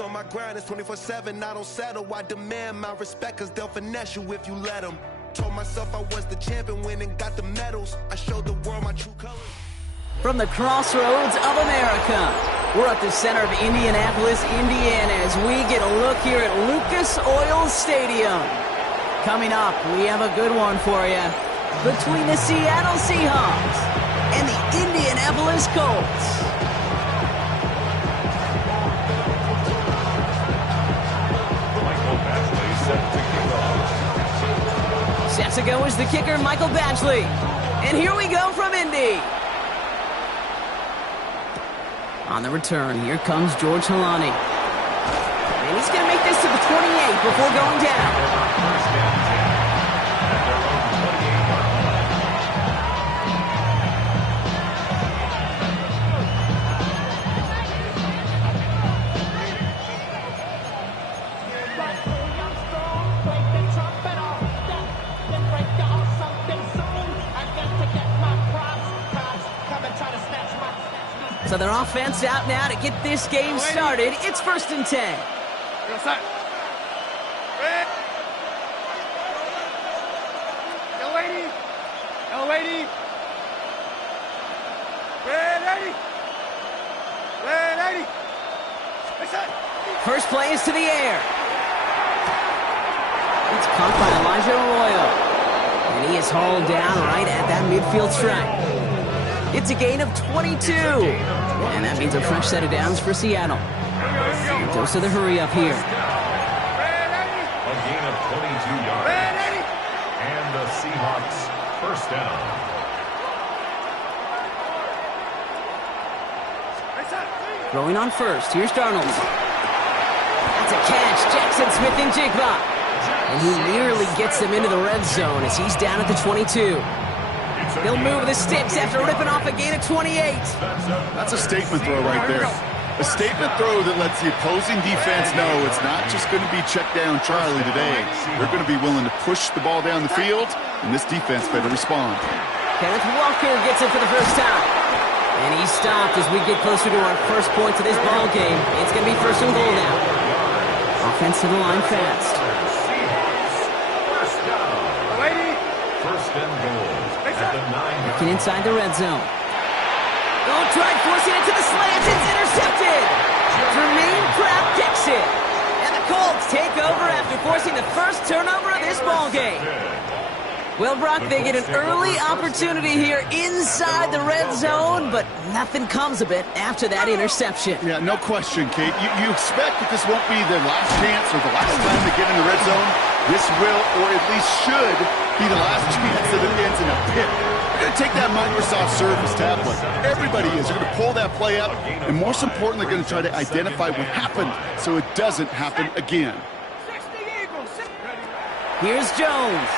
always on my grind, it's 24/7, I don't settle. I demand my respect, cause they'll finesse you if you let them. Told myself I was the champion, went and got the medals. I showed the world my true colors. From the crossroads of America, we're at the center of Indianapolis, Indiana, as we get a look here at Lucas Oil Stadium. Coming up, we have a good one for you between the Seattle Seahawks and the Indianapolis Colts. Set to go is the kicker, Michael Badgley. And here we go from Indy. On the return, here comes George Halani. And he's going to make this to the 28 before going down. So their offense out now to get this game started. It's 1st and 10. First play is to the air. It's caught by Elijah Arroyo. And he is hauled down right at that midfield stripe. It's a gain of 22. And that means a fresh set of downs for Seattle. Dose of the hurry up here. A gain of 22 yards. And the Seahawks first down. Throwing on first. Here's Darnold. That's a catch. Jackson Smith-Njigba. And he nearly gets them into the red zone as he's down at the 22. He'll move the sticks after ripping off a gain of 28. That's a statement throw right there. A statement throw that lets the opposing defense know it's not just going to be check down Charlie today. They're going to be willing to push the ball down the field, and this defense better respond. Kenneth Walker gets it for the first time. And he's stopped as we get closer to our first points of this ball game. It's going to be 1st and goal now. Offense to the line fast. First and goal at the 9. Looking inside the red zone. Oh, tried forcing it to the slants. It's intercepted. Jermaine Pratt picks it. And the Colts take over after forcing the first turnover of this ball game. Well, Brock, they get an early opportunity here inside the red zone, but nothing comes of it after that interception. Yeah, no question, Kate. You expect that this won't be their last chance or the last time they get in the red zone. This will, or at least should, be the last chance that it ends in a pick. They're going to take that Microsoft Surface tablet. Everybody is. They're going to pull that play up, and most importantly, they're going to try to identify what happened so it doesn't happen again. Here's Jones.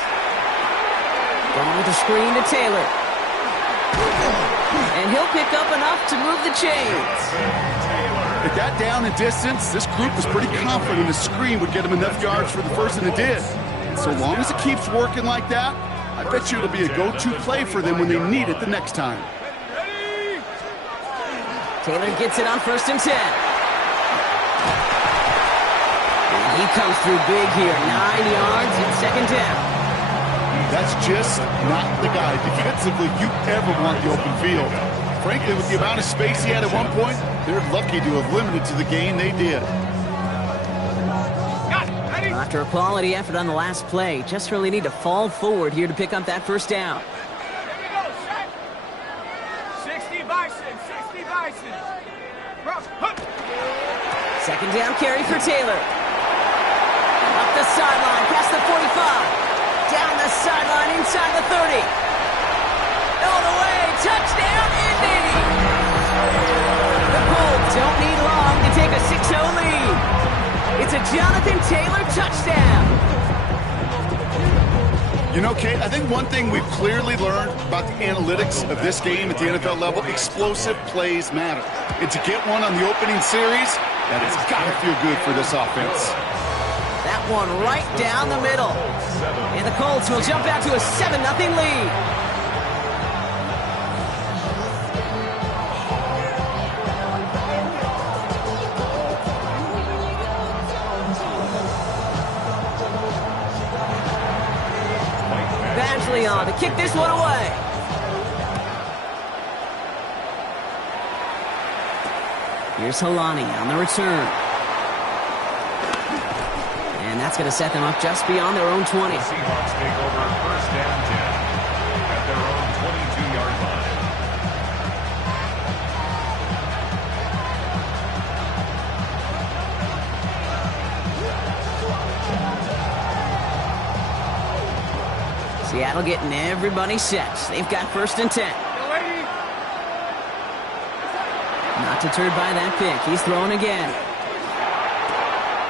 Going with the screen to Taylor. And he'll pick up enough to move the chains. At that down and distance, this group was pretty confident the screen would get them enough yards for the first, and it did. So long as it keeps working like that, I bet you it'll be a go-to play for them when they need it the next time. Taylor gets it on 1st and 10. And he comes through big here. 9 yards and 2nd down. That's just not the guy defensively you ever want the open field. Frankly, with the amount of space he had at one point, they're lucky to have limited to the gain they did. After a quality effort on the last play, just really need to fall forward here to pick up that first down. 60 Bison, 60 Bison. 2nd down carry for Taylor. Up the sideline, past the 45. Down the sideline, inside the 30. All the way, touchdown, Indy! The Colts don't need long to take a 6-0 lead. It's a Jonathan Taylor touchdown. You know, Kate, I think one thing we've clearly learned about the analytics of this game at the NFL level, explosive plays matter. And to get one on the opening series, that has got to feel good for this offense. That one right down the middle. And the Colts will jump out to a 7-0 lead. Lashley on to kick this one away. Here's Halani on the return. And that's going to set them up just beyond their own 20. The Seahawks take over first and 10 at their own 22-yard line. Seattle getting everybody set. They've got first and 10. Not deterred by that pick. He's throwing again.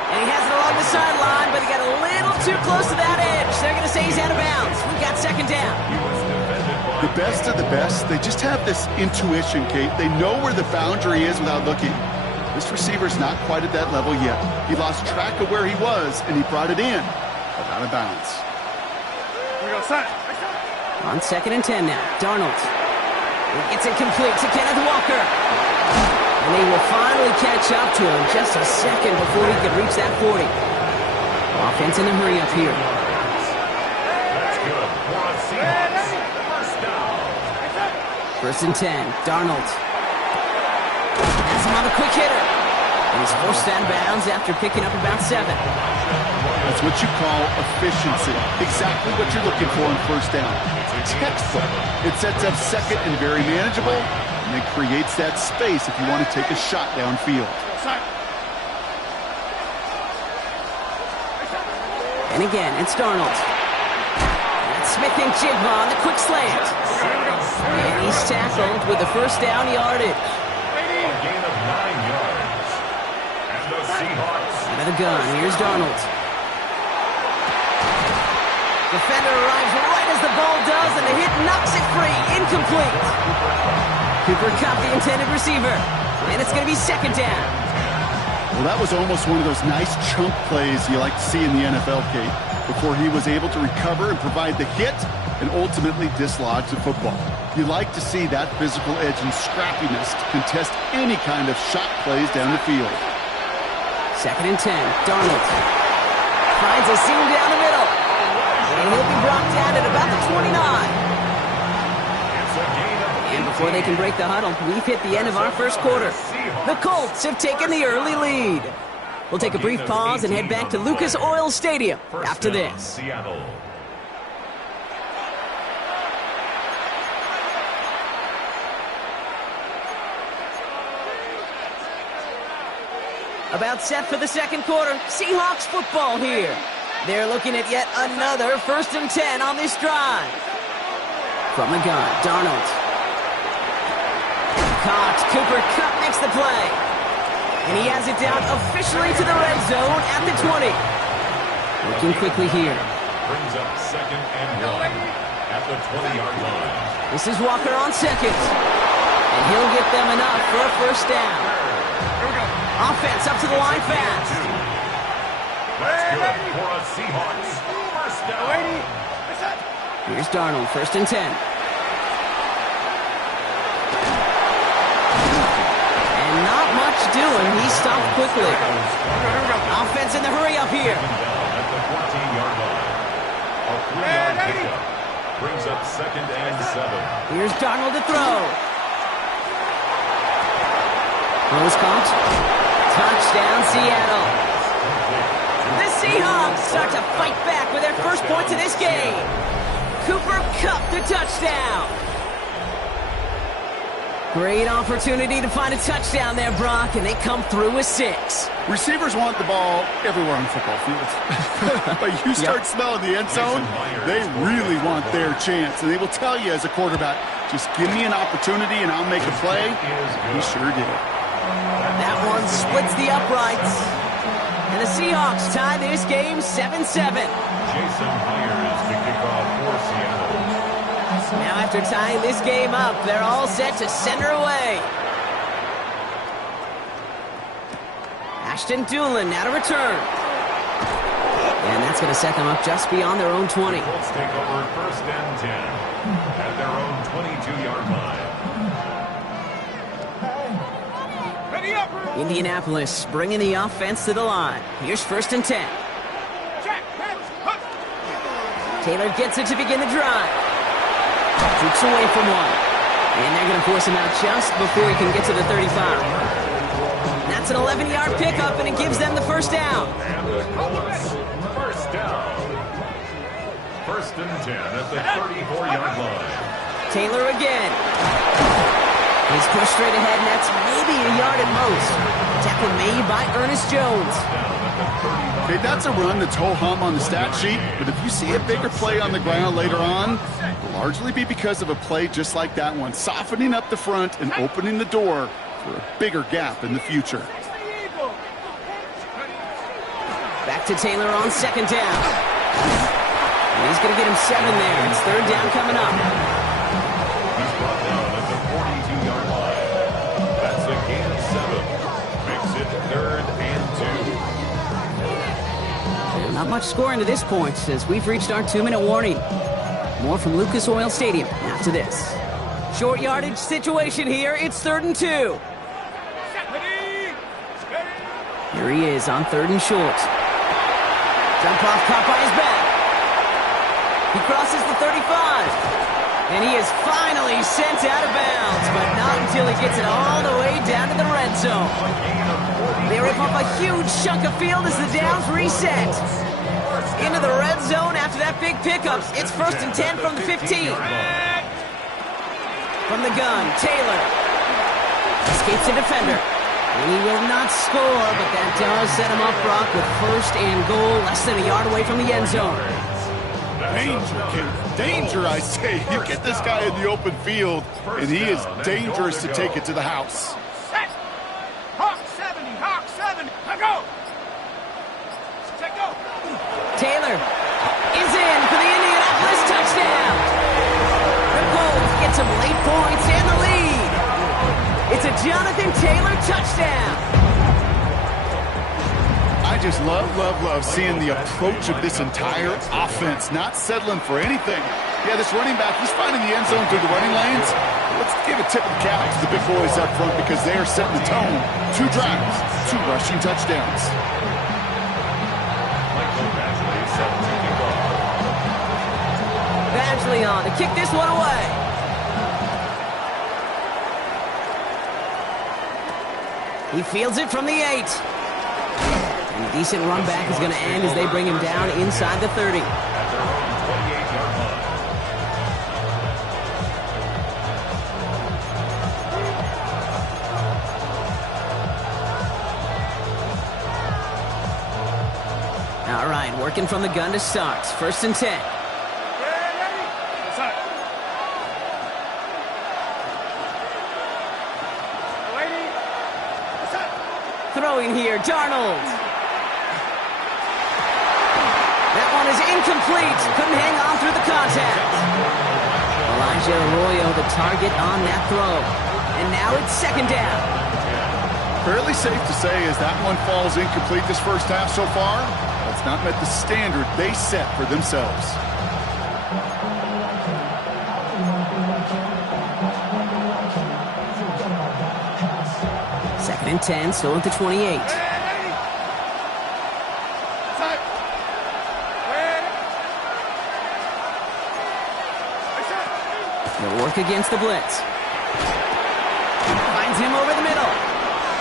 And he has it along the sideline, but he got a little too close to that edge. They're going to say he's out of bounds. We've got second down. The best of the best, they just have this intuition, Kate. They know where the boundary is without looking. This receiver's not quite at that level yet. He lost track of where he was, and he brought it in, but out of bounds. On second and 10 now, Darnold. It's incomplete to Kenneth Walker. And they will finally catch up to him just a second before he could reach that 40. Offense in a hurry up here. That's good for a Seahawks first down. First and 10, Darnold. Has him on the quick hitter. And he's forced out of bounds after picking up about 7. That's what you call efficiency. Exactly what you're looking for in first down. Textbook. It sets up second and very manageable, and it creates that space if you want to take a shot downfield. And again, it's Darnold. That's Smith and Jigma on the quick slant. And he's tackled with the first down yardage. A gain of 9 yards. And the Seahawks. Out of the gun, here's Darnold. Defender arrives right as the ball does, and the hit knocks it free. Incomplete. Cooper Kupp, the intended receiver. And it's going to be second down. Well, that was almost one of those nice chunk plays you like to see in the NFL, Kate, before he was able to recover and provide the hit and ultimately dislodge the football. You like to see that physical edge and scrappiness to contest any kind of shot plays down the field. Second and 10, Darnold. Finds a seam down the middle. And he'll be brought down at about the 29. And before they can break the huddle, we've hit the end of our first quarter. The Colts have taken the early lead. We'll take a brief pause and head back to Lucas Oil Stadium after this. Seattle. About set for the second quarter. Seahawks football here. They're looking at yet another first and 10 on this drive. From the gun, Darnold. Caught. Cooper Kupp makes the play. And he has it down officially to the red zone at the 20. Looking quickly here. Brings up second and 1 at the 20-yard line. This is Walker on second. And he'll get them enough for a first down. Offense up to the line fast. That's good for a Seahawks first down. Here's Darnold, first and 10. And not much doing. He stopped quickly. Offense in the hurry up here. At the 14-yard line. A 3-yard pickup brings up second and 7. Here's Darnold to throw. Close caught. Touchdown, Seattle. The Seahawks start to fight back with their first points of this game. Cooper Kupp the touchdown. Great opportunity to find a touchdown there, Brock, and they come through with 6. Receivers want the ball everywhere on the football field. But you start smelling the end zone, they really want their chance. And they will tell you as a quarterback, just give me an opportunity and I'll make a play. He sure did. That one splits the uprights. And the Seahawks tie this game 7-7. Jason Myers to kick off for Seattle. Now after tying this game up, they're all set to center away. Ashton Doolin now to return. And that's going to set them up just beyond their own 20. The Colts take over first and 10 at their own 22-yard line. Indianapolis bringing the offense to the line. Here's first and 10. Taylor gets it to begin the drive. Jukes away from one. And they're going to force him out just before he can get to the 35. That's an 11-yard pickup, and it gives them the first down. And the Colts, first down. 1st and 10 at the 34-yard line. Taylor again. He's pushed straight ahead, and that's maybe a yard at most. Tackle made by Ernest Jones. Okay, that's a run that's ho-hum on the stat sheet, but if you see a bigger play on the ground later on, it'll largely be because of a play just like that one, softening up the front and opening the door for a bigger gap in the future. Back to Taylor on 2nd down. And he's going to get him 7 there. It's 3rd down coming up. He's brought down at the 42-yard line. That's a gain of 7. Makes it 3rd and 2. Not much scoring to this point as we've reached our 2-minute warning. More from Lucas Oil Stadium after this. Short yardage situation here. It's 3rd and 2. Here he is on 3rd and short. Jump off caught by his back. He crosses the 35. And he is finally sent out of bounds, but not until he gets it all the way down to the red zone. They rip off a huge chunk of field as the downs reset. Into the red zone after that big pickup. It's 1st and 10 from the 15. From the gun, Taylor escapes a defender. And he will not score, but that does set him up, Brock, with 1st and goal, less than a yard away from the end zone. Danger, kid. Danger, I say. You get this guy in the open field, and he is dangerous to take it to the house. Set. Hawk 70, Hawk 70. Go. Set, go. Taylor is in for the Indianapolis touchdown. The Colts get some late points and the lead. It's a Jonathan Taylor touchdown. I just love seeing the approach of this entire offense, not settling for anything. Yeah, this running back, he's finding the end zone through the running lanes. Let's give a tip of the cap to the big boys up front because they are setting the tone. 2 drives, 2 rushing touchdowns. Badgley on to kick this one away. He fields it from the 8. And a decent run back is going to end as they bring him down inside the 30. All right, working from the gun to start. 1st and 10. Throwing here, Darnold. That one is incomplete. Couldn't hang on through the contact. Elijah Arroyo, the target on that throw. And now it's 2nd down. Fairly safe to say as that one falls incomplete this first half so far, that's not met the standard they set for themselves. 2nd and 10, still at the 28. They'll work against the blitz. Finds him over the middle.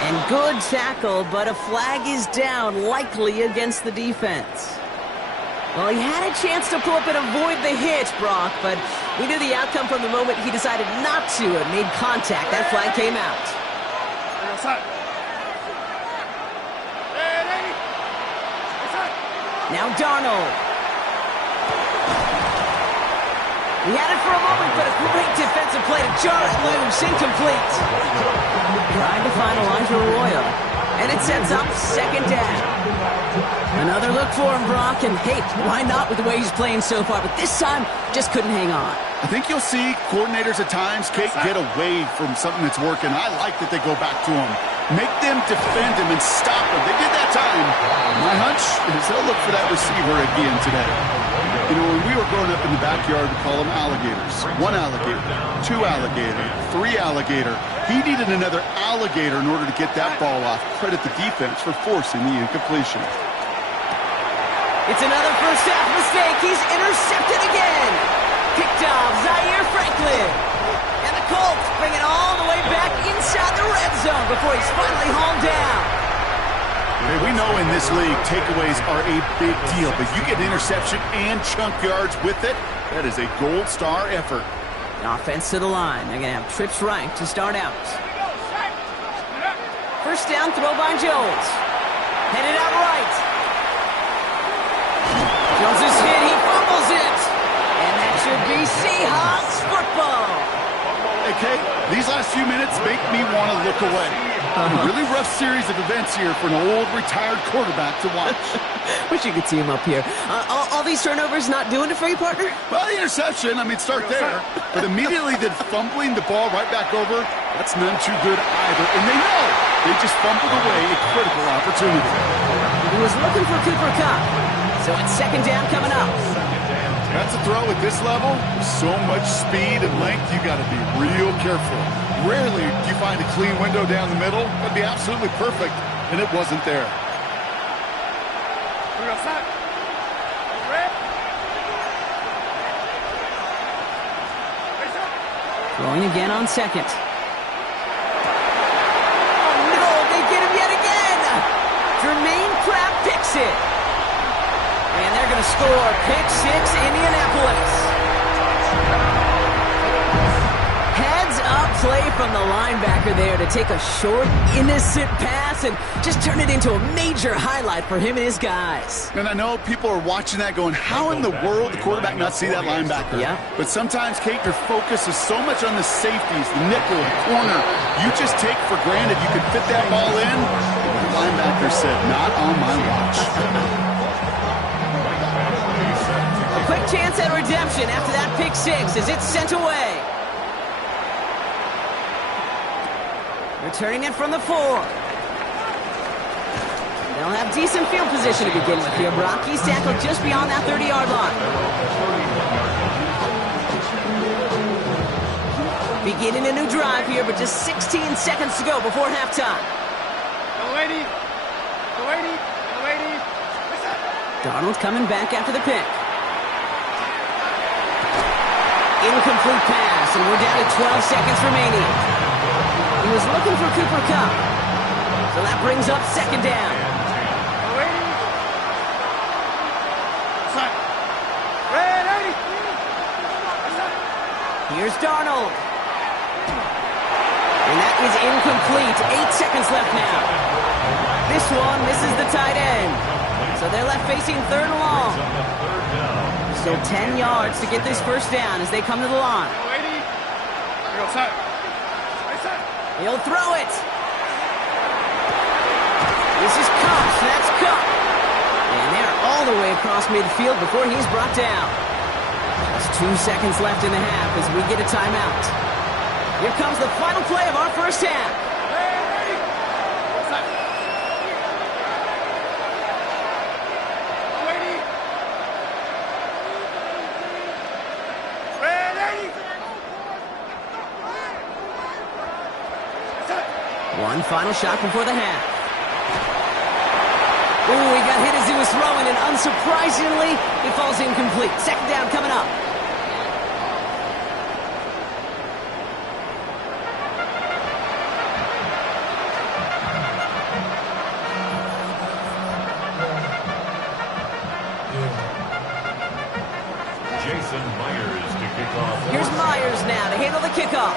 And good tackle, but a flag is down, likely against the defense. Well, he had a chance to pull up and avoid the hit, Brock, but we knew the outcome from the moment he decided not to and made contact. That flag came out. Now Darnold. He had it for a moment, but a great defensive play to jar it loose. Incomplete. Trying to find Elijah Arroyo. And it sets up 2nd down. Another look for him, Brock. And hey, why not with the way he's playing so far? But this time, just couldn't hang on. I think you'll see coordinators at times, Kate, get away from something that's working. I like that they go back to him. Make them defend him and stop him. They did that time. My hunch is they'll look for that receiver again today. You know, when we were growing up in the backyard, we call them alligators. 1 alligator, 2 alligator, 3 alligator. He needed another alligator in order to get that ball off. Credit the defense for forcing the incompletion. It's another first half mistake. He's intercepted again. Picked off Zaire Franklin. And the Colts bring it all the way back inside the red zone before he's finally hauled down. Hey, we know in this league, takeaways are a big deal, but you get interception and chunk yards with it, that is a gold star effort. Offense to the line. They're going to have trips right to start out. First down throw by Jones. Headed out right. Jones is hit. He fumbles it. And that should be Seahawks football. Hey, Kate, these last few minutes make me want to look away. A really rough series of events here for an old retired quarterback to watch. Wish you could see him up here. All these turnovers not doing it for you, partner? Well, the interception, I mean, start there. But immediately then fumbling the ball right back over, that's none too good either. And they know they just fumbled away a critical opportunity. He was looking for Cooper Kupp. So it's second down coming up. That's a throw at this level. With so much speed and length, you got to be real careful. Rarely do you find a clean window down the middle. That'd be absolutely perfect, and it wasn't there. Throwing again on second. Oh, no, they get him yet again. Jermaine Pratt picks it. And they're going to score. Pick six, Indianapolis. Heads up play from the linebacker there to take a short, innocent pass and just turn it into a major highlight for him and his guys. And I know people are watching that going, how in the world the quarterback not see that linebacker? Yeah. But sometimes, Kate, your focus is so much on the safeties, the nickel, the corner. You just take for granted you can fit that ball in. The linebacker said, not on my watch. A quick chance at redemption after that pick six as it's sent away. Returning it from the 4. They'll have decent field position to begin with here, Brock. He's tackled just beyond that 30-yard line. Beginning a new drive here, but just 16 seconds to go before halftime. Darnold coming back after the pick. Incomplete pass, and we're down to 12 seconds remaining. He was looking for Cooper Kupp. So that brings up second down. Here's Darnold. And that is incomplete. 8 seconds left now. This one misses the tight end. So they're left facing third and long. Still 10 yards to get this first down as they come to the line. He'll throw it. This is Kupp. That's Kupp. And they're all the way across midfield before he's brought down. Just 2 seconds left in the half as we get a timeout. Here comes the final play of our first half. One final shot before the half. Ooh, he got hit as he was throwing, and unsurprisingly, he falls incomplete. Second down coming up. Jason Myers to kick off. Here's Myers now to handle the kickoff.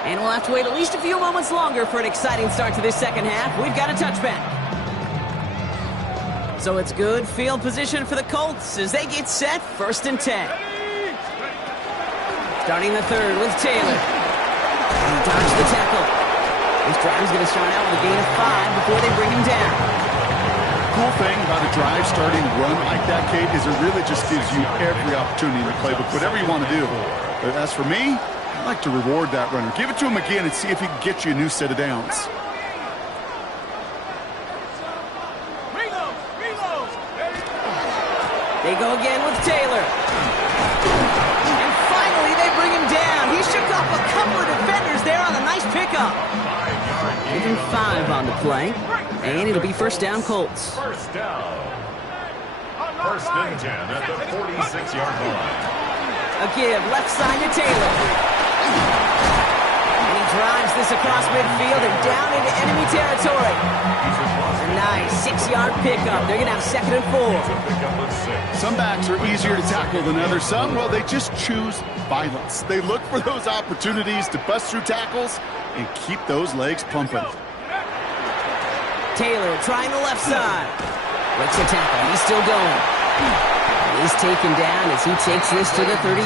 And we'll have to wait at least a few moments longer for an exciting start to this second half. We've got a touchback. So it's good field position for the Colts as they get set, 1st and 10. Starting the third with Taylor. He dodged the tackle. This drive is going to start out with a gain of 5 before they bring him down. Cool thing about a drive starting run like that, Kate, is it really just gives you every opportunity to play with whatever you want to do. But as for me, I like to reward that runner. Give it to him again and see if he can get you a new set of downs. They go again with Taylor. And finally, they bring him down. He shook off a couple of defenders there on a nice pickup. 4th and 5 on the play. And it'll be first down, Colts. First down. First and 10 at the 46-yard line. A give left side to Taylor. And he drives this across midfield and down into enemy territory. A nice 6-yard pickup. They're going to have 2nd and 4. Some backs are easier to tackle than others. Some, well, they just choose violence. They look for those opportunities to bust through tackles and keep those legs pumping. Taylor trying the left side. Breaks the tackle. He's still going. He's taken down as he takes this to the 38.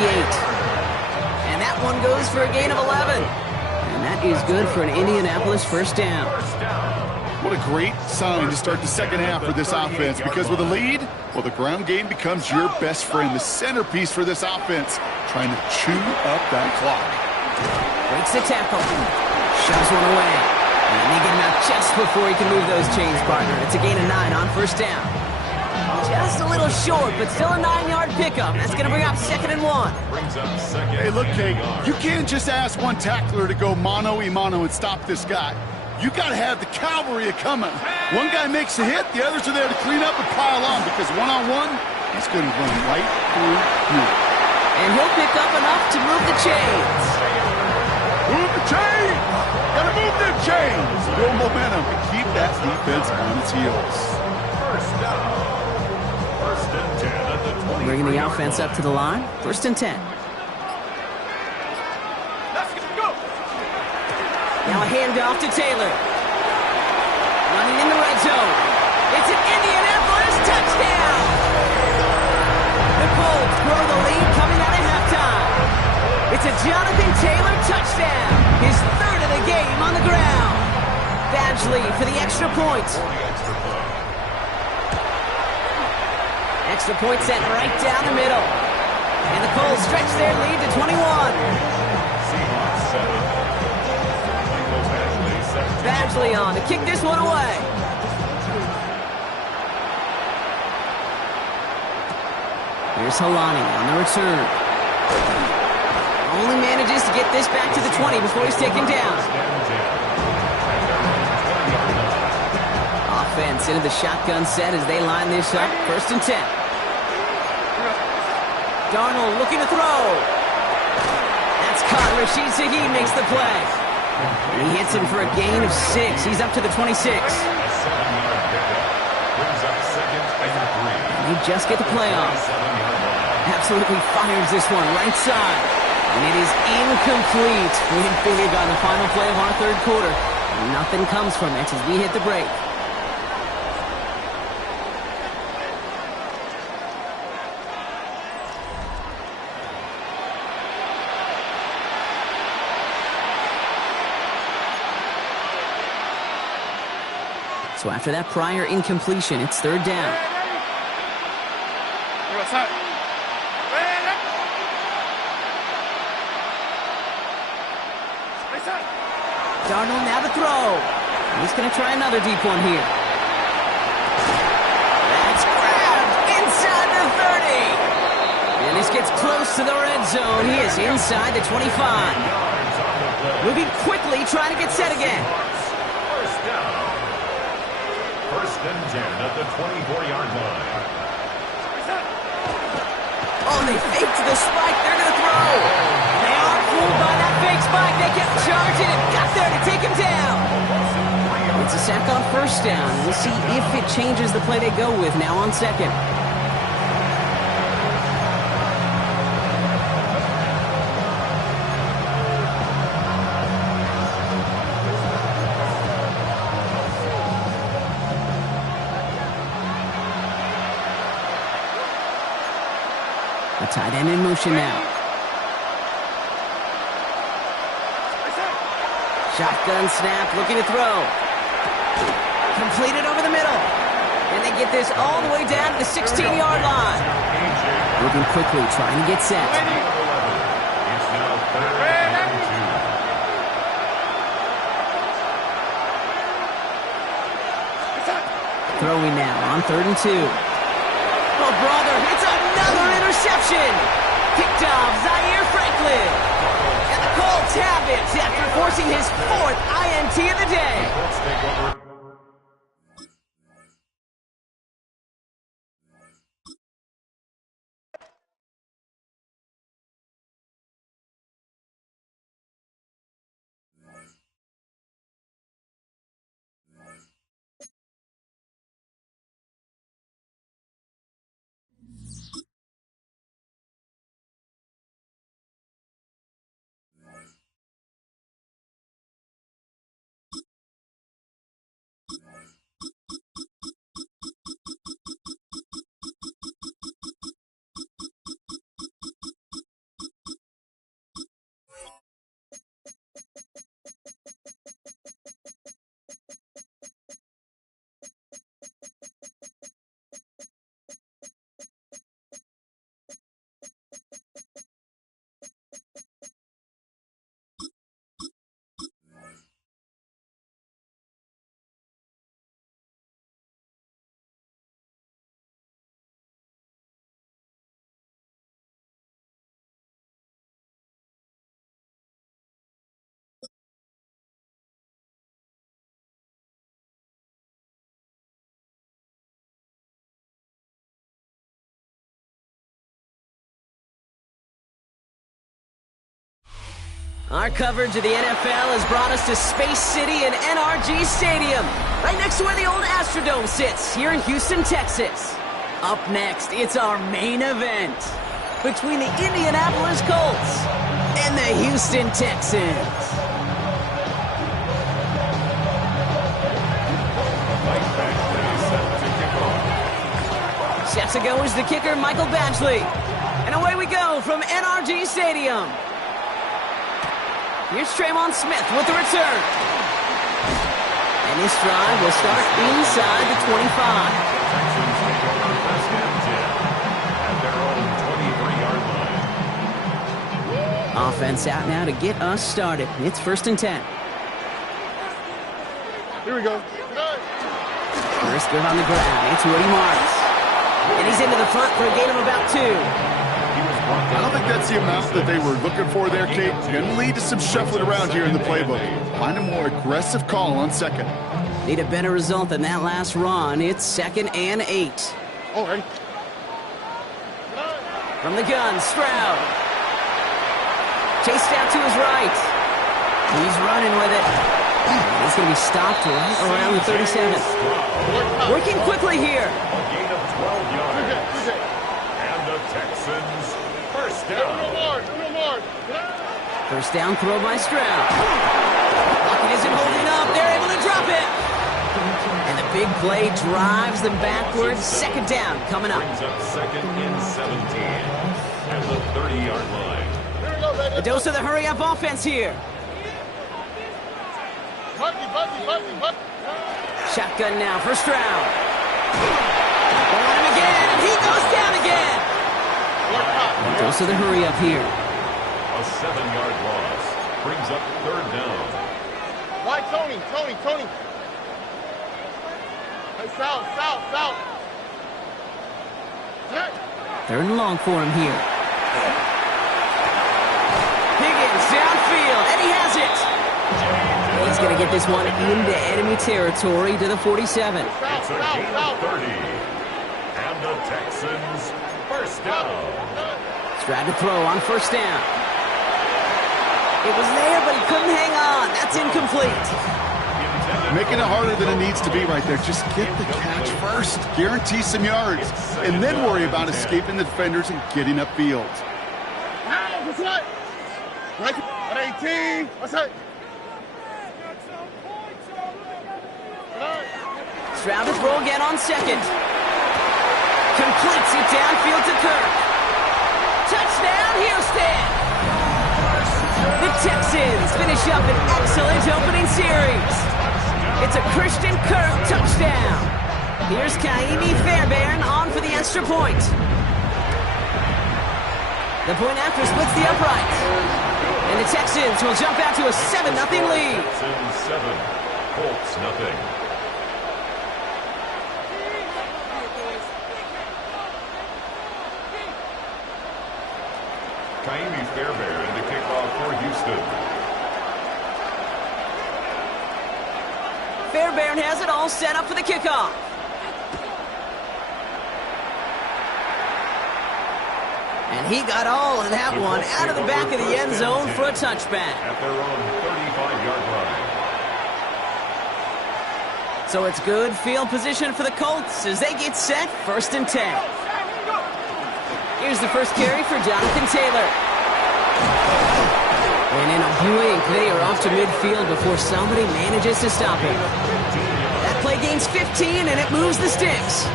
And that one goes for a gain of 11. And that is good for an Indianapolis first down. What a great sign to start the second half for this offense, because with a lead, well, the ground game becomes your best friend, the centerpiece for this offense, trying to chew up that clock. Breaks the tackle. Shoves one away. And they get him out just before he can move those chains, partner. It's a gain of 9 on first down. Just a little short, but still a 9-yard pickup. That's going to bring up 2nd and 1. Hey, look, Kate, you can't just ask one tackler to go mano-a-mano and stop this guy. You got to have the cavalry coming. One guy makes a hit, the others are there to clean up and pile on, because one-on-one, he's going to run right through you. And he'll pick up enough to move the chains. Move the chains! Got to move the chains! Build momentum to keep that defense on its heels. First down. First and 10 at the 20. Bringing the offense up to the line. 1st and 10. Now a handoff to Taylor. Running in the red zone. It's an Indianapolis touchdown! The Colts grow the lead coming out of halftime. It's a Jonathan Taylor touchdown. His 3rd of the game on the ground. Badgley for the extra point. Extra point sent right down the middle. And the Colts stretch their lead to 21. Badgley on to kick this one away. Here's Halani on the return. Only manages to get this back to the 20 before he's taken down. Offense into the shotgun set as they line this up. 1st and 10. Darnold looking to throw. That's caught. Rashid Shaheed makes the play. He hits him for a gain of 6. He's up to the 26. And they just get the play off. Absolutely fires this one right side. And it is incomplete. Win big on the final play of our 3rd quarter. Nothing comes from it as we hit the break. So after that prior incompletion, it's 3rd down. Darnold now to throw. He's going to try another deep one here. That's grabbed inside the 30. And this gets close to the red zone. He is inside the 25. Moving quickly, trying to get set again. First down. First and 10 at the 24-yard line. Oh, they faked the spike. They're going to throw. They are fooled by that fake spike. They kept charging and got there to take him down. It's a sack on 1st down. We'll see if it changes the play they go with now on 2nd. The tight end in motion now. Shotgun snap, looking to throw. Completed over the middle. And they get this all the way down to the 16-yard line. Moving quickly, trying to get set. It's now 3rd and 2. Throwing now on 3rd and 2. Oh, brother, it's another interception. Picked off Zaire Franklin. And the Colts have it after forcing his 4th INT of the day. Colts take over. Our coverage of the NFL has brought us to Space City and NRG Stadium, right next to where the old Astrodome sits, here in Houston, Texas. Up next, it's our main event between the Indianapolis Colts and the Houston Texans. Set to go is the kicker, Michael Badgley. And away we go from NRG Stadium. Here's Tremon Smith with the return. And this drive will start inside the 25. Texans take over first and 10 at their own 23-yard line. Offense out now to get us started. It's 1st and 10. Here we go. First good on the ground. It's Woody Marks. And he's into the front for a gain of about 2. I don't think that's the amount that they were looking for there, Kate. Going to lead to some shuffling around here in the playbook. Find a more aggressive call on second. Need a better result than that last run. It's 2nd and 8. All right. From the gun, Stroud. Chased out to his right. He's running with it. He's going to be stopped right around the 37. Working quickly here. A gain of 12 yards. And the Texans first down. First down throw by Stroud. Pocket isn't holding up. They're able to drop it. And the big play drives them backwards. 2nd down coming up. Brings up 2nd and 17 at the 30-yard line. A dose of the hurry-up offense here. Shotgun now for Stroud. On him again, and he goes down again. A dose of the hurry-up here. A 7-yard loss brings up 3rd down. Why, Tony? Hey, south. 3rd and long for him here. Higgins downfield, and he has it. He's going to get this one into enemy territory to the 47. It's a gain of 30. And the Texans first down. Stroud to throw on 1st down. It was there, but he couldn't hang on. That's incomplete. Making it harder than it needs to be right there. Just get the catch first. Guarantee some yards. And then worry about escaping the defenders and getting upfield. What's that? Right, 18. What's that? Stroud to throw again on 2nd. Completes it downfield to Kirk. Touchdown, Houston! The Texans finish up an excellent opening series. It's a Christian Kirk touchdown. Here's Kaimi Fairbairn on for the extra point. The point after splits the upright. And the Texans will jump out to a 7-0 lead. Texans 7, Colts nothing. Kaimi Fairbairn to kick off for Houston. Fairbairn has it all set up for the kickoff. And he got all of that one out of the back of the end zone for a touchback. At their own 35-yard line. So it's good field position for the Colts as they get set, 1st and 10. Here's the first carry for Jonathan Taylor. And in a blink, they are off to midfield before somebody manages to stop him. That play gains 15, and it moves the sticks.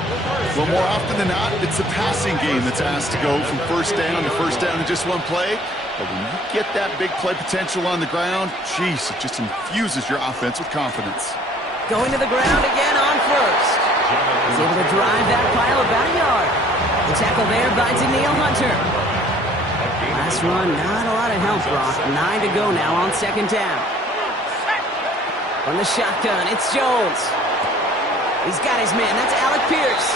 Well, more often than not, it's the passing game that's asked to go from first down in just one play. But when you get that big play potential on the ground, geez, it just infuses your offense with confidence. Going to the ground again on first. He's able to drive that pile about a yard. The tackle there by Daniil Hunter. Last run, not a lot of help, Brock. 9 to go now on 2nd down. From the shotgun, it's Jones. He's got his man. That's Alec Pierce.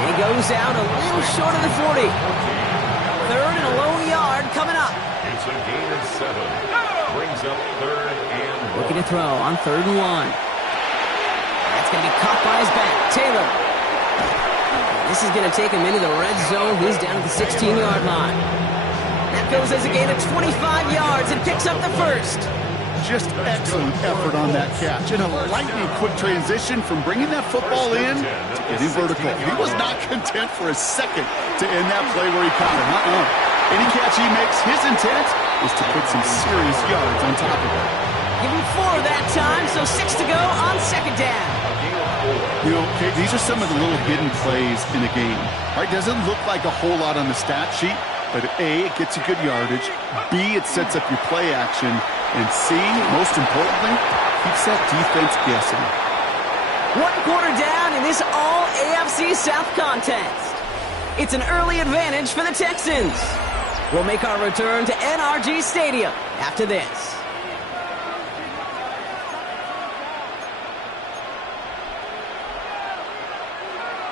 And he goes out a little short of the 40. 3rd and a lone yard coming up. It's a gain of 7. Brings up 3rd and 1. Looking to throw on 3rd and 1. That's going to be caught by his back. Taylor. This is going to take him into the red zone. He's down at the 16-yard line. That goes as a gain of 25 yards and picks up the first. Just excellent effort on that catch. And a lightning quick transition from bringing that football in to getting vertical. He was not content for a second to end that play where he caught him. Any catch he makes, his intent is to put some serious yards on top of it. Give him 4 that time, so 6 to go on 2nd down. You know, okay, these are some of the little hidden plays in a game. Right? Doesn't look like a whole lot on the stat sheet, but A, it gets you good yardage. B, it sets up your play action. And C, most importantly, keeps that defense guessing. 1 quarter down in this all-AFC South contest. It's an early advantage for the Texans. We'll make our return to NRG Stadium after this.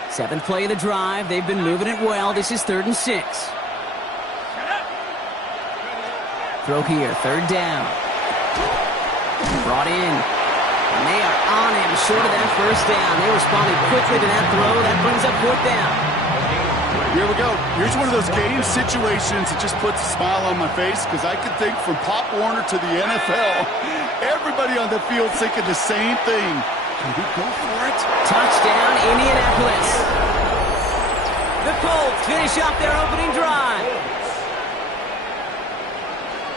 Seventh play of the drive. They've been moving it well. This is 3rd and 6. Throw here, 3rd down. Brought in. And they are on him short of that 1st down. They responded quickly to that throw. That brings up 4th down. Here we go. Here's one of those game situations that just puts a smile on my face because I can think from Pop Warner to the NFL, everybody on the field thinking the same thing. Can we go for it? Touchdown, Indianapolis. The Colts finish up their opening drive.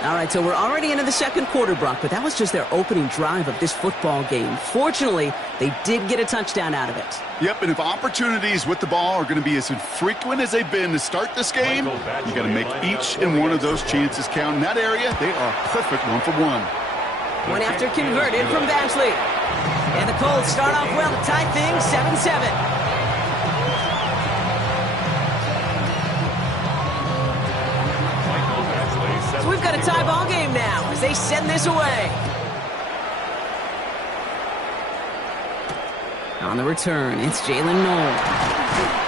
All right, so we're already into the 2nd quarter, Brock, but that was just their opening drive of this football game. Fortunately, they did get a touchdown out of it. Yep, and if opportunities with the ball are going to be as infrequent as they've been to start this game, you got to make each and one of those chances count. In that area, they are perfect 1-for-1. Point after converted from Batchley. And the Colts start off well to tie things 7-7. So we've got a tie ball game now as they send this away. On the return, it's Jalen Noel.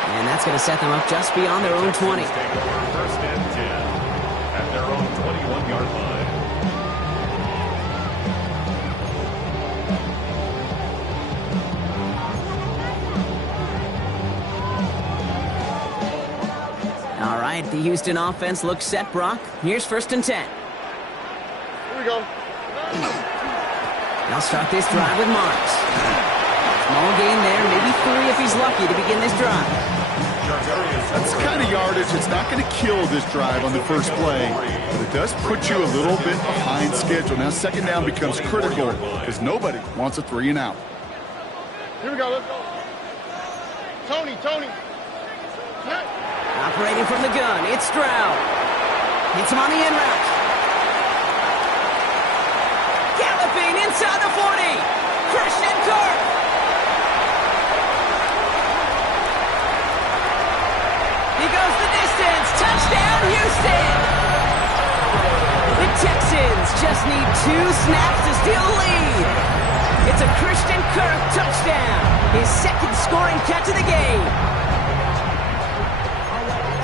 And that's going to set them up just beyond their own 20. 1st and 10 at their own 21-yard line. All right, the Houston offense looks set, Brock. Here's 1st and 10. Here we go. They'll start this drive with Marks. Small gain there, maybe 3 if he's lucky to begin this drive. That's the kind of yardage that's not going to kill this drive on the first play, but it does put you a little bit behind schedule. Now 2nd down becomes critical because nobody wants a 3 and out. Here we go. Let's go. Tony. Operating from the gun, it's Stroud. Hits him on the in route. Galloping inside the 40. Christian Kirk. He goes the distance. Touchdown, Houston. The Texans just need 2 snaps to steal the lead. It's a Christian Kirk touchdown. His 2nd scoring catch of the game.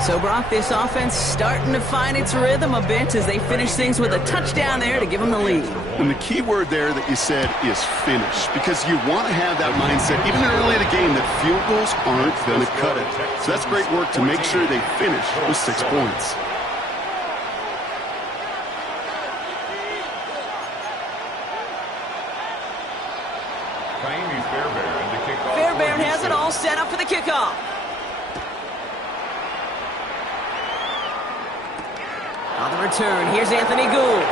So, Brock, this offense starting to find its rhythm a bit as they finish things with a touchdown there to give them the lead. And the key word there that you said is finish, because you want to have that mindset, even early in the game, that field goals aren't going to cut it. So that's great work to make sure they finish with 6 points. Fairbairn has it all set up for the kickoff. On the return, here's Anthony Gould.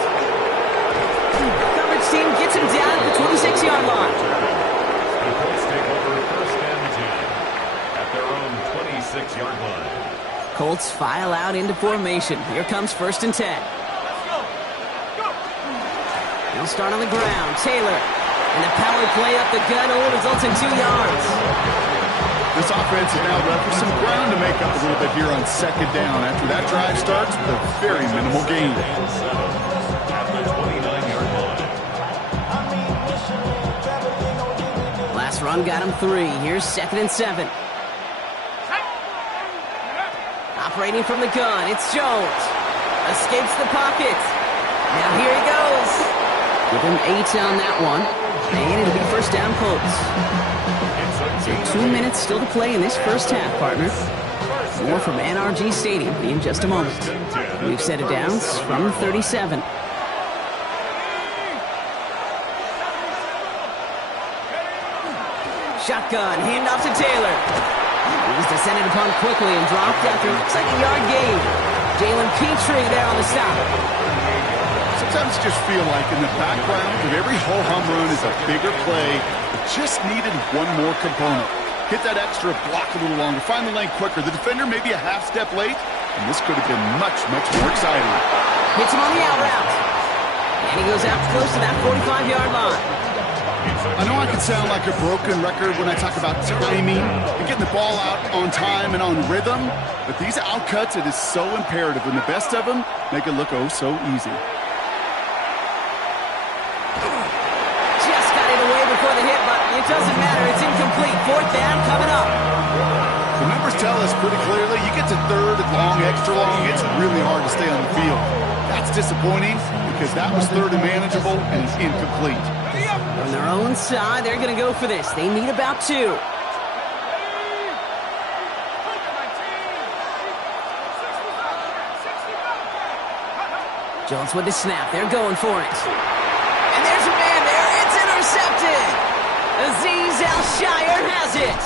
The coverage team gets him down at the 26-yard line. The Colts take over 1st and 10 at their own 26-yard line. Colts file out into formation. Here comes 1st and 10. He'll start on the ground. Taylor. And the power play up the gut only results in 2 yards. This offense is now left with some ground to make up a little bit here on 2nd down after that drive starts with a very minimal gain. At the 29-yard line. Last run got him 3. Here's 2nd and 7. Operating from the gun, it's Jones. Escapes the pocket. Now here he goes. Give him 8 on that one. And it'll be 1st down Colts. So 2 minutes still to play in this first half, partner. More from NRG Stadium in just a moment. We've set it down from 37. Shotgun, handoff to Taylor. He was descended upon quickly and dropped after looks like a yard gain. Jalen Petrie there on the stop. Sometimes just feel like in the background of every ho-hum run is a bigger play. It just needed one more component. Hit that extra block a little longer. Find the lane quicker. The defender may be a half step late, and this could have been much, much more exciting. Hits him on the out route. And he goes out close to that 45-yard line. I know I can sound like a broken record when I talk about timing and getting the ball out on time and on rhythm, but these outcuts, it is so imperative, and the best of them make it look oh so easy. Before the hit, but it doesn't matter. It's incomplete. 4th down coming up. The numbers tell us pretty clearly, you get to 3rd and long, extra long, it's really hard to stay on the field. That's disappointing because that was 3rd and manageable and it's incomplete. On their own side, they're going to go for this. They need about 2. Jones with the snap. They're going for it. And there's a man there. It's intercepted. Azeez Al-Shire has it.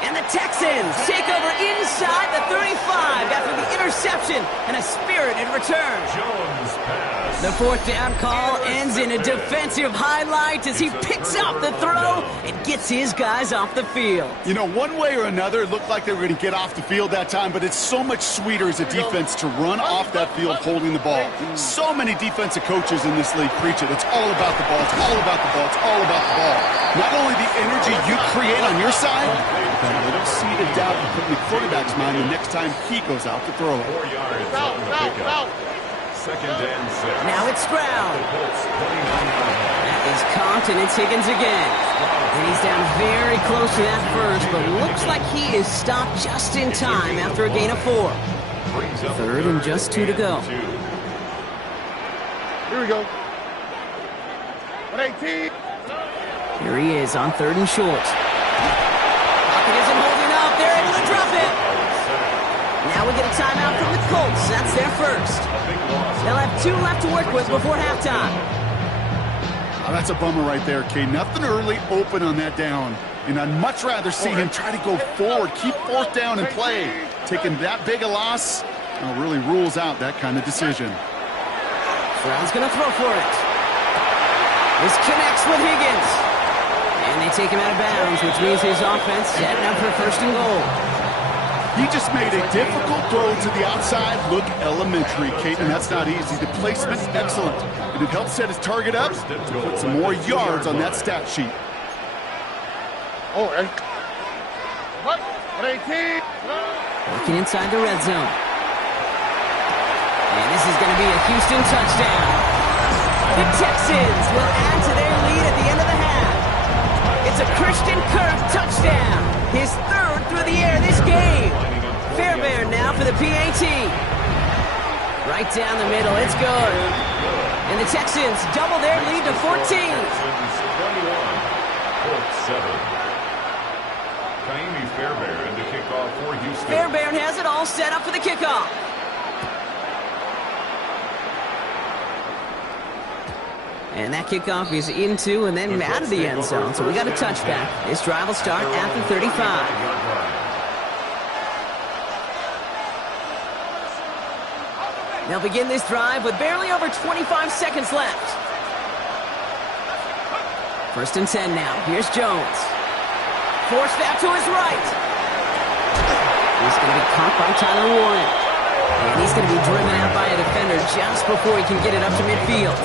And the Texans take over inside the 35 after the interception and a spirited return. Jones pass. The 4th down call ends in a defensive highlight as he picks up the throw and gets his guys off the field. You know, one way or another, it looked like they were going to get off the field that time, but it's so much sweeter as a defense to run off that field holding the ball. So many defensive coaches in this league preach it. It's all about the ball. It's all about the ball. It's all about the ball. Not only the energy you create on your side, but a little seed of doubt you put in the quarterback's mind the next time he goes out to throw it. 4 yards on the pickup. 2nd and 6. Now it's Stroud. That is caught, and it's Higgins again. And he's down very close to that first, but looks like he is stopped just in time after a gain of 4. 3rd and just 2 to go. Here we go. 118. Here he is on 3rd and short. Pocket isn't holding up. They're able to drop it. Now we get a timeout from the Colts. That's their first. They'll have 2 left to work with before halftime. Oh, that's a bummer right there, Kay. Nothing early open on that down. And I'd much rather see him try to go forward, keep 4th down and play. Taking that big a loss really rules out that kind of decision. Brown's going to throw for it. This connects with Higgins. And they take him out of bounds, which means his offense setting up for 1st and goal. He just made a difficult throw to the outside look elementary, Kate, and that's not easy. The placement's excellent, and it helps set his target up to put some more yards on that stat sheet. Oh, and 118. Working inside the red zone. And this is going to be a Houston touchdown. The Texans will add to their lead at the end of the half. It's a Christian Kirk touchdown. His 3rd through the air this game. Fairbairn now for the PA Right down the middle. It's good. And the Texans double their lead to 14. Texans 21, Colts 7. Kaimi Fairbairn to kick off for Houston. Fairbairn has it all set up for the kickoff. And that kickoff is into and then out of the end zone. So we got a touchback. This drive will start at the 35. They'll begin this drive with barely over 25 seconds left. 1st and 10 now. Here's Jones. Forced out to his right. He's going to be caught by Tyler Warren. And he's going to be driven out by a defender just before he can get it up to midfield.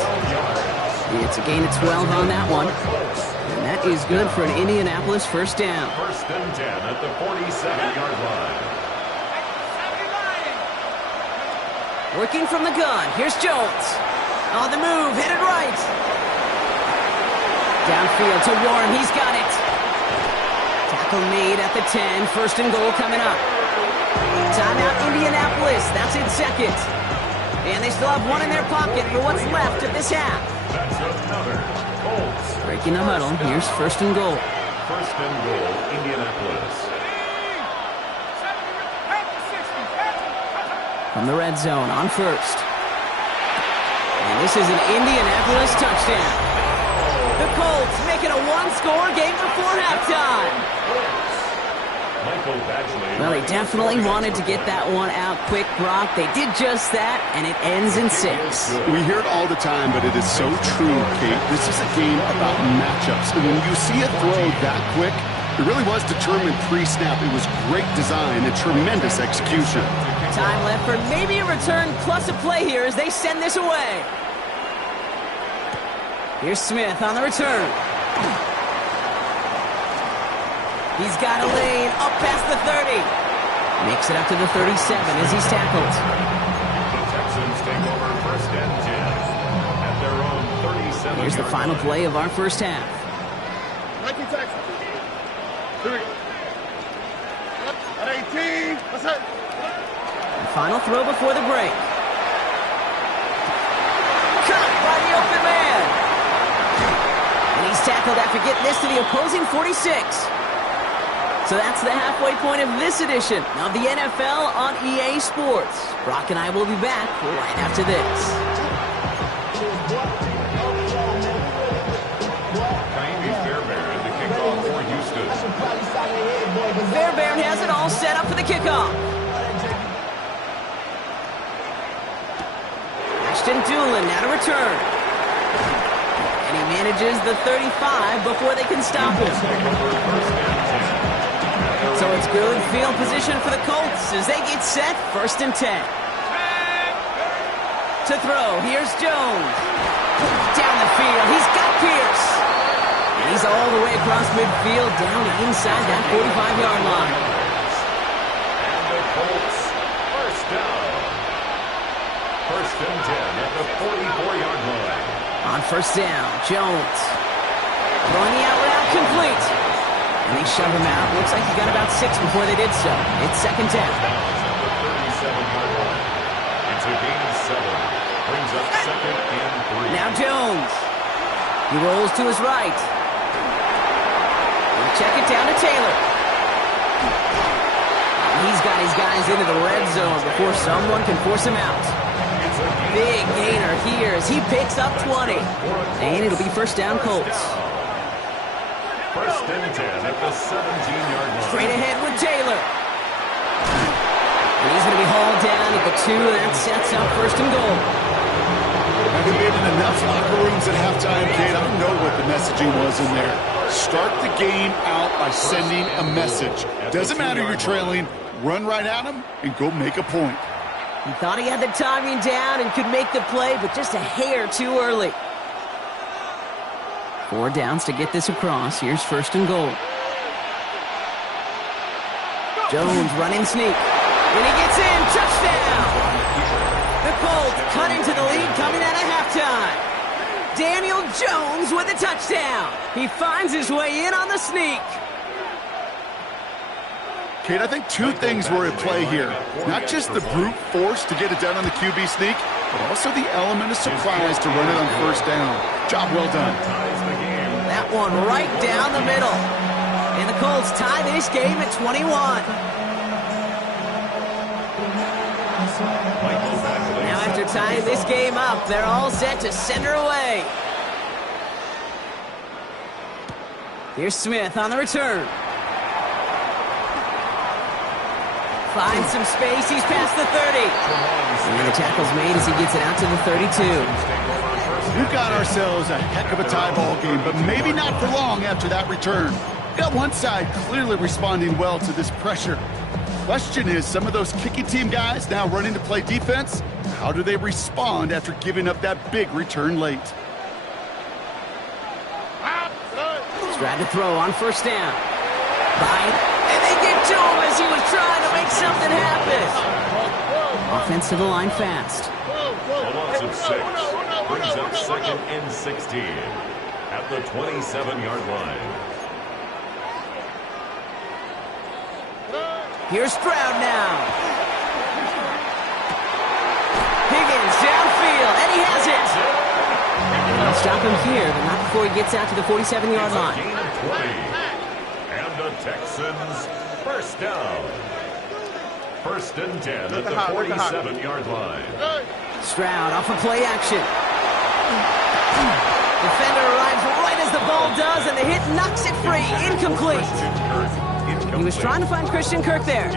It's a gain of 12 on that one. And that is good for an Indianapolis 1st down. 1st and 10 at the 47-yard line. Working from the gun. Here's Jones. On the move, headed right. Downfield to Warren. He's got it. Tackle made at the 10. 1st and goal coming up. Timeout Indianapolis. That's in 2nd. And they still have one in their pocket for what's left of this half. That's another Colts. Breaking the huddle. Here's 1st and goal. 1st and goal, Indianapolis. From the red zone on 1st. And this is an Indianapolis touchdown. The Colts make it a one-score game before halftime. Well, they definitely wanted to get that one out quick, Brock. They did just that, and it ends in 6. We hear it all the time, but it is so true, Kate. This is a game about matchups. And when you see a throw that quick, it really was determined pre-snap. It was great design and tremendous execution. Time left for maybe a return plus a play here as they send this away. Here's Smith on the return. He's got a lane up past the 30. Makes it up to the 37 as he's tackled. The Texans take over 1st and 10 at their own 37. Here's the final play of our 1st half. Nike Texans. Here we go. At 18. What's that? Final throw before the break. Caught by the open man. And he's tackled after getting this to the opposing 46. So that's the halfway point of this edition of the NFL on EA Sports. Brock and I will be back right after this. Kaimi Fairbairn to kick off for Houston. Fairbairn has it all set up for the kickoff. Ashton Doolin now to return. And he manages the 35 before they can stop him. So it's good field position for the Colts as they get set 1st and 10. To throw, here's Jones. Down the field, he's got Pierce. And he's all the way across midfield down inside that 45-yard line. And the Colts 1st down. 1st and 10 at the 44-yard line. On 1st down, Jones. Throwing the out route complete. And they shove him out. Looks like he got about 6 before they did so. It's 2nd down. The 37-yard line. It's a gain of 7. Brings up 2nd and 3. Now Jones. He rolls to his right. He'll check it down to Taylor. And he's got his guys into the red zone before someone can force him out. Big gainer here as he picks up 20. And it'll be 1st down Colts. 1st and 10 at the 17-yard line. Straight ahead with Taylor. And he's going to be hauled down at the 2, and that sets up 1st and goal. Having been in enough locker rooms at halftime, Kate, I don't know what the messaging was in there. Start the game out by sending a message. Doesn't matter you're trailing, run right at them and go make a point. He thought he had the timing down and could make the play, but just a hair too early. 4 downs to get this across. Here's 1st and goal. Jones running sneak. And he gets in. Touchdown! The Colts cut into the lead coming out of halftime. Daniel Jones with a touchdown. He finds his way in on the sneak. Kate, I think two things were at play here. Not just the brute force to get it done on the QB sneak, but also the element of surprise to run it on first down. Job well done. That one right down the middle. And the Colts tie this game at 21. Now after tying this game up, they're all set to send her away. Here's Smith on the return. Finds some space. He's past the 30. And the tackle's made as he gets it out to the 32. We've got ourselves a heck of a tie ball game, but maybe not for long after that return. Got one side clearly responding well to this pressure. Question is, some of those kicking team guys now running to play defense, how do they respond after giving up that big return late? Tried to throw on first down. Bryant, and they get to him as he was trying to make something happen. Offensive line fast. A loss of 6 brings up 2nd and 16 at the 27-yard line. Here's Stroud now. Higgins downfield, and he has it. They'll stop him here, but not before he gets out to the 47-yard line. Gain of 20. And the Texans first down. 1st and 10 at the 47-yard line. Stroud off of play action. Defender arrives right as the ball does, and the hit knocks it free. Incomplete. He was trying to find Christian Kirk there,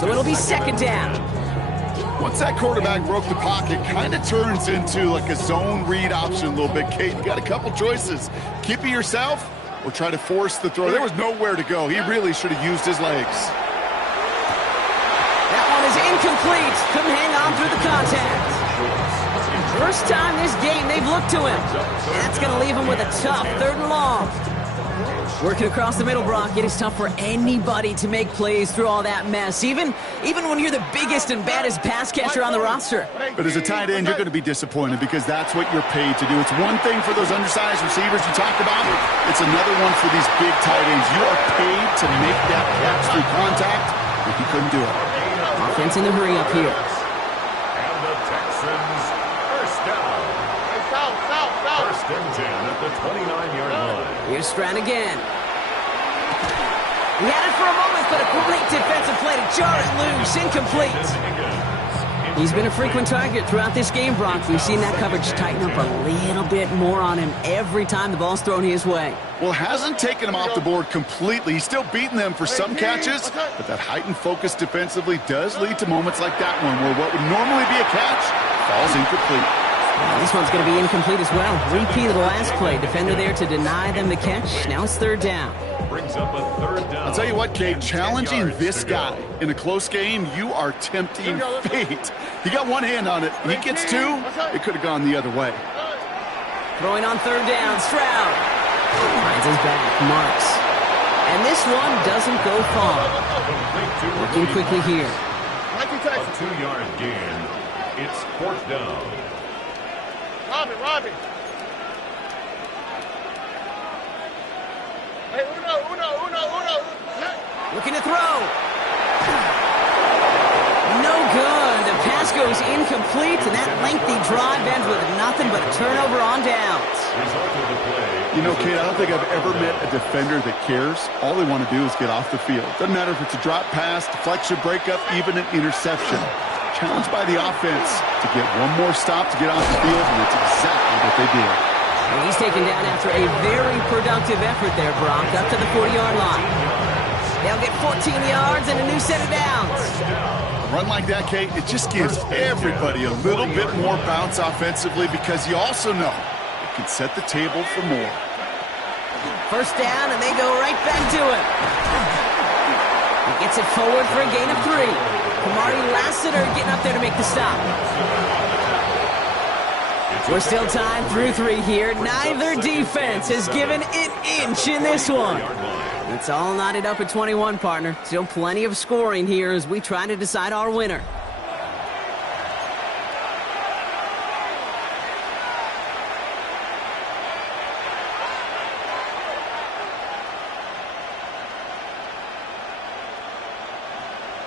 so it'll be 2nd down. Once that quarterback broke the pocket, kind of turns into like a zone read option a little bit, Kate. You got a couple choices. Keep it yourself or try to force the throw. There was nowhere to go. He really should have used his legs. That one is incomplete. Couldn't hang on through the contact. First time this game they've looked to him. And that's going to leave him with a tough 3rd and long. Working across the middle, Brock, it is tough for anybody to make plays through all that mess, even when you're the biggest and baddest pass catcher on the roster. But as a tight end, you're going to be disappointed because that's what you're paid to do. It's one thing for those undersized receivers you talked about. It's another one for these big tight ends. You are paid to make that catch through contact, but he couldn't do it. Offense in the hurry up here. And the Texans first down. 1st and 10 at the 29-yard line. Here's Stroud again. He had it for a moment, but a great defensive play to jar it loose. Incomplete. He's been a frequent target throughout this game, Brock. We've seen that coverage tighten up a little bit more on him every time the ball's thrown his way. Well, hasn't taken him off the board completely. He's still beating them for some catches, but that heightened focus defensively does lead to moments like that one where what would normally be a catch falls incomplete. This one's going to be incomplete as well. Repeat of the last play. Defender there to deny them the catch. Now it's 3rd down. Brings up a 3rd down. I'll tell you what, Kate, challenging this guy in a close game, you are tempting fate. He got one hand on it. He gets 2. It could have gone the other way. Throwing on 3rd down. Stroud finds his back. Marks. And this one doesn't go far. Working quickly here. A 2-yard gain. It's 4th down. Robbie. Hey, uno. Looking to throw. No good. The pass goes incomplete, and that lengthy drive ends with nothing but a turnover on downs. You know, Kate, I don't think I've ever met a defender that cares. All they want to do is get off the field. Doesn't matter if it's a drop pass, deflection, breakup, even an interception. Challenged by the offense to get one more stop to get off the field, and that's exactly what they did. And he's taken down after a very productive effort there, Brock, up to the 40-yard line. They'll get 14 yards and a new set of downs. A run like that, Kate, it just gives everybody a little bit more bounce offensively because you also know it can set the table for more. First down, and they go right back to it. He gets it forward for a gain of 3. Kamari Lassiter getting up there to make the stop. We're still tied through 3 here. Neither defense has given an inch in this one. It's all knotted up at 21, partner. Still plenty of scoring here as we try to decide our winner.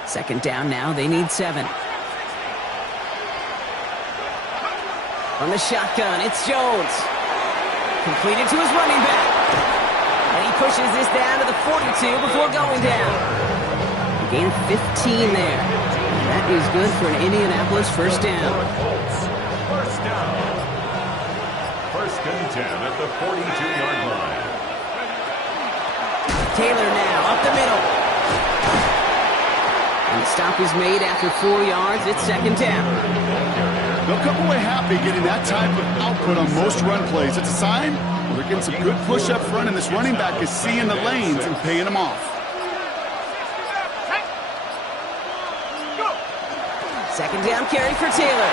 Second down now, they need 7. From the shotgun, it's Jones. Completed to his running back. And he pushes this down to the 42 before going down. A gain of 15 there. And that is good for an Indianapolis first down. First down. First and 10 at the 42-yard line. Taylor now up the middle. And the stop is made after 4 yards. It's second down. They'll come away happy getting that type of output on most run plays. It's a sign they're getting some good push up front, and this running back is seeing the lanes and paying them off. Second down carry for Taylor.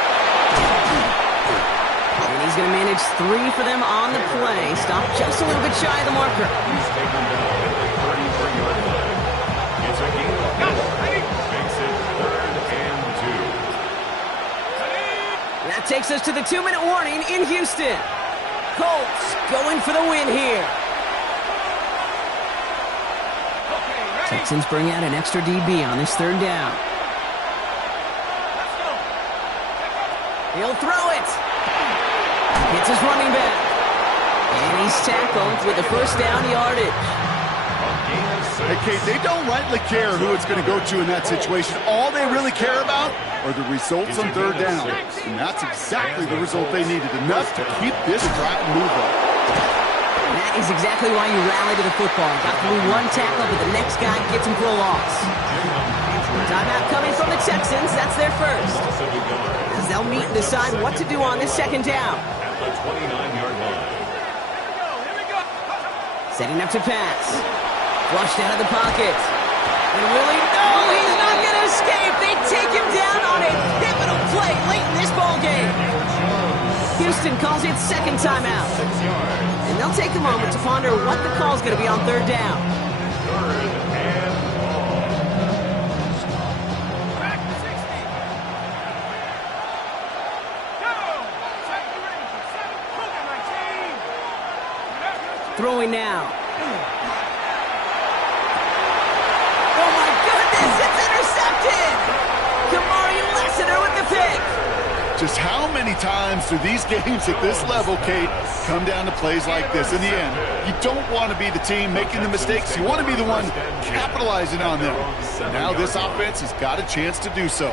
And he's going to manage 3 for them on the play. Stop just a little bit shy of the marker. He's taken down at the 33-yard line. It's a gain of 4. Makes it 3rd and 2. That takes us to the 2-minute warning in Houston. Colts going for the win here. Texans bring out an extra DB on this third down. He'll throw it. Hits his running back. And he's tackled with the first down yardage. Hey, Kate, they don't rightly care who it's going to go to in that situation. All they really care about are the results on third down. And that's exactly the result they needed, enough to keep this drive moving. That is exactly why you rally to the football. Got through one tackle, but the next guy gets him for a loss. Timeout coming from the Texans. That's their first. As they'll meet and decide what to do on this second down. At the 29-yard line. Setting up to pass. Flushed out of the pocket. And really, no, he's not going to escape. They take him down on a pivotal play late in this ball game. Houston calls it second timeout. And they'll take a moment to ponder what the call is going to be on third down. Throwing now. Oh my goodness, it's intercepted! Kamari Lassiter with the pick. Just how many times do these games at this level, Kate, come down to plays like this? In the end, you don't want to be the team making the mistakes. You want to be the one capitalizing on them. Now this offense has got a chance to do so.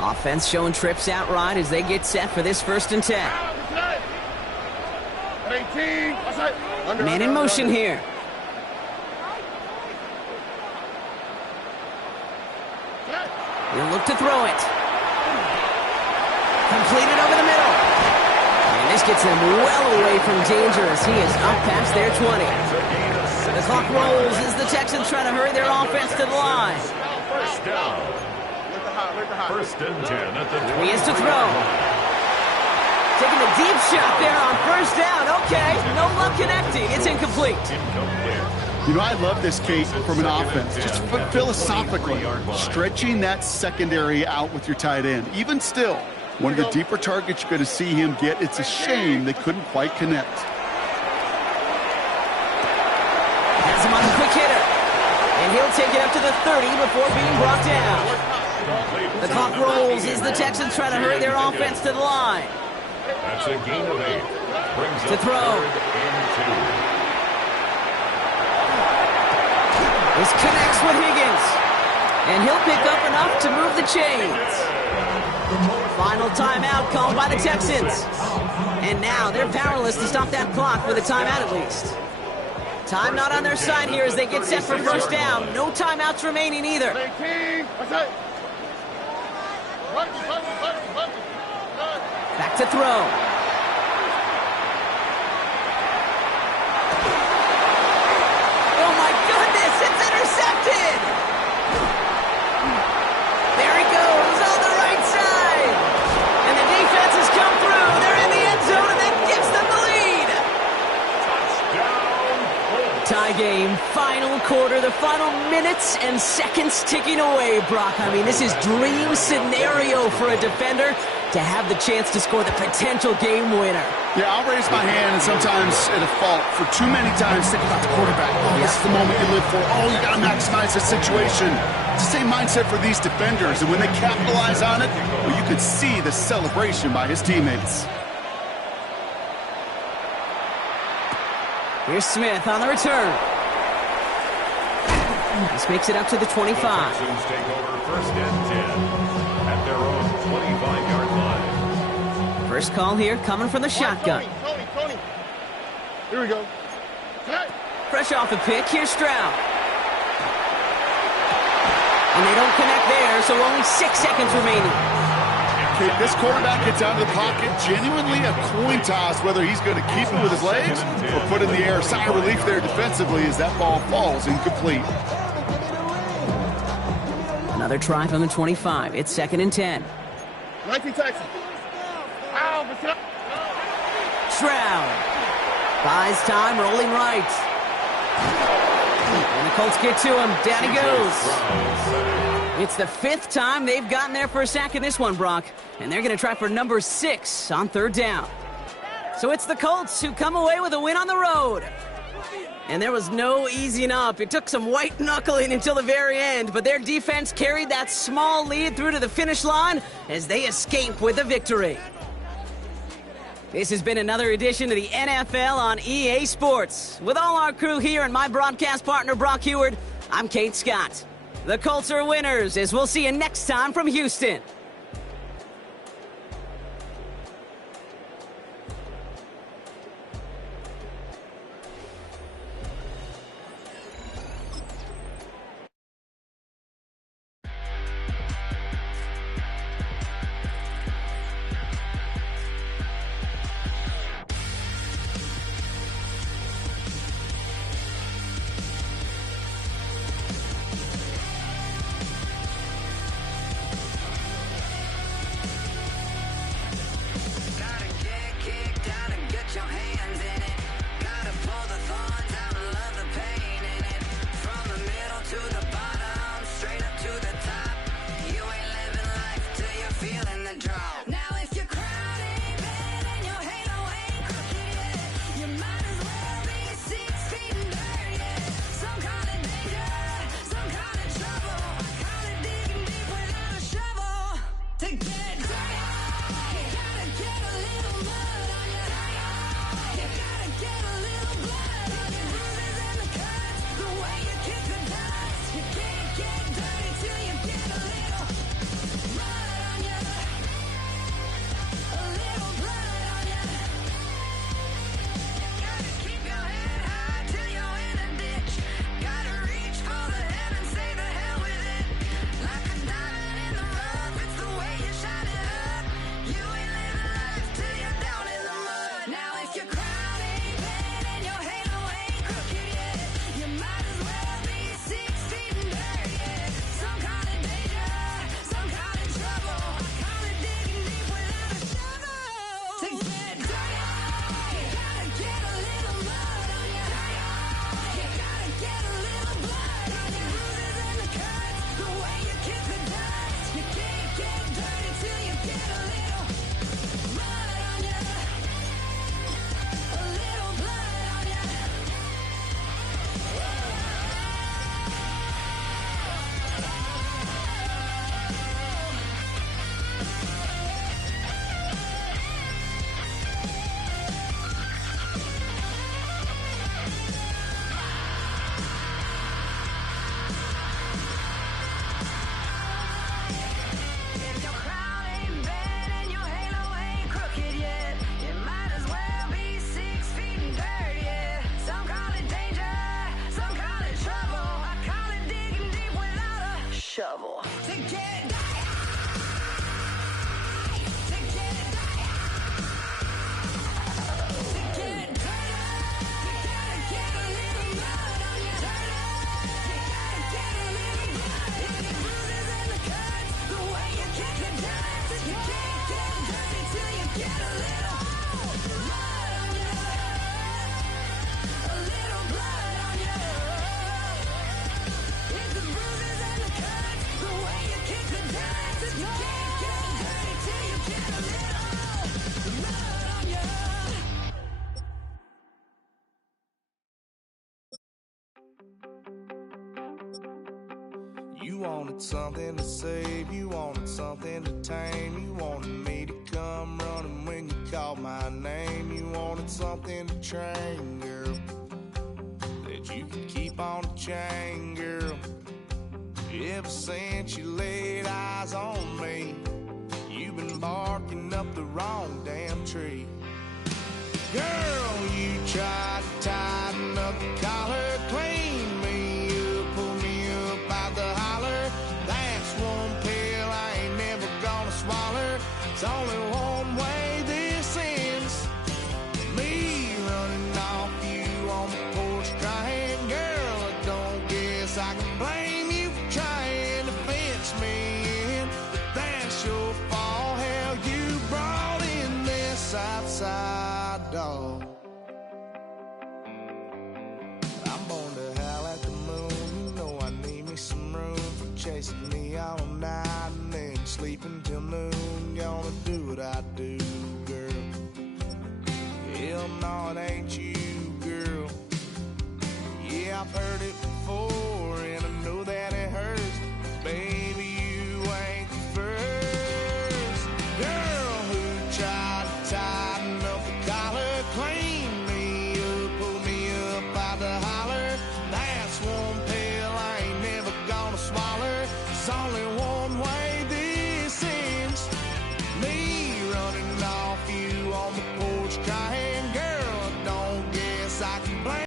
Offense showing trips out right as they get set for this first and 10. Man in motion here. He'll look to throw it. Completed over the middle. And this gets them well away from danger as he is up past their 20. The clock rolls as the Texans try to hurry their offense to the line. First down. First and 10 at the 20. He has to throw. Taking a deep shot there on first down. Okay, no luck connecting. It's incomplete. You know, I love this, Kate, from an offense. Just philosophically, stretching that secondary out with your tight end. Even still, one of the deeper targets you're going to see him get. It's a shame they couldn't quite connect. Has him on the quick hitter. And he'll take it up to the 30 before being brought down. The clock rolls as the Texans try to hurry their offense to the line. That's a gain of 8. Brings To throw. up 3rd and 2. This connects with Higgins. And he'll pick up enough to move the chains. Final timeout called by the Texans. And now they're powerless to stop that clock with a timeout at least. Time not on their side here as they get set for first down. No timeouts remaining either. Back to throw. Oh my goodness, it's intercepted! There he goes on the right side. And the defense has come through. They're in the end zone and that gives them the lead. Tie game, final quarter, the final minutes and seconds ticking away, Brock. I mean, this is dream scenario for a defender. to have the chance to score the potential game winner. Yeah, I'll raise my hand and sometimes at a fault for too many times think about the quarterback. Oh, this is the moment you live for. Oh, you got to maximize the situation. It's the same mindset for these defenders, and when they capitalize on it, well, you could see the celebration by his teammates. Here's Smith on the return. This makes it up to the 25. The Texans take over 1st and 10 at their own 25-yard line. First call here coming from the shotgun. Tony. Here we go. Fresh off the pick, here's Stroud. And they don't connect there, so only 6 seconds remaining. Okay, this quarterback gets out of the pocket, genuinely a coin toss whether he's going to keep it with his legs or put it in the air. Sigh of relief there defensively as that ball falls incomplete. Another try from the 25. It's 2nd and 10. 19 Texans. Stroud buys time, rolling right. And the Colts get to him. Down he goes. It's the 5th time they've gotten there for a sack in this one, Brock. And they're going to try for number 6 on 3rd down. So it's the Colts who come away with a win on the road. And there was no easing up. It took some white knuckling until the very end, but their defense carried that small lead through to the finish line as they escape with a victory. This has been another edition of the NFL on EA Sports. With all our crew here and my broadcast partner, Brock Heward, I'm Kate Scott. The Colts are winners, as we'll see you next time from Houston. You wanted something to save, you wanted something to tame. You wanted me to come running when you called my name. You wanted something to train, girl, that you could keep on the chain, girl. Ever since you laid eyes on me, you've been barking up the wrong damn tree. Girl, you tried to tighten up the collar, clean me up, pull me up out the holler. That's one pill I ain't never gonna swallow. It's only one way this ends. Me running off you on the porch crying. Girl, I don't guess I can blame you for trying to fence me in, but that's your fault. Hell, you brought in this outside dog. I'm born to howl at the moon. You know I need me some room for chasing me all night and then sleeping till noon. Gonna do what I do, girl. Hell no, it ain't you, girl. Yeah, I've heard it before and I know that it hurts. Baby, you ain't the first girl who tried to tighten up the collar, clean me up, pull me up out the holler. That's one pill I ain't never gonna swallow. It's only one way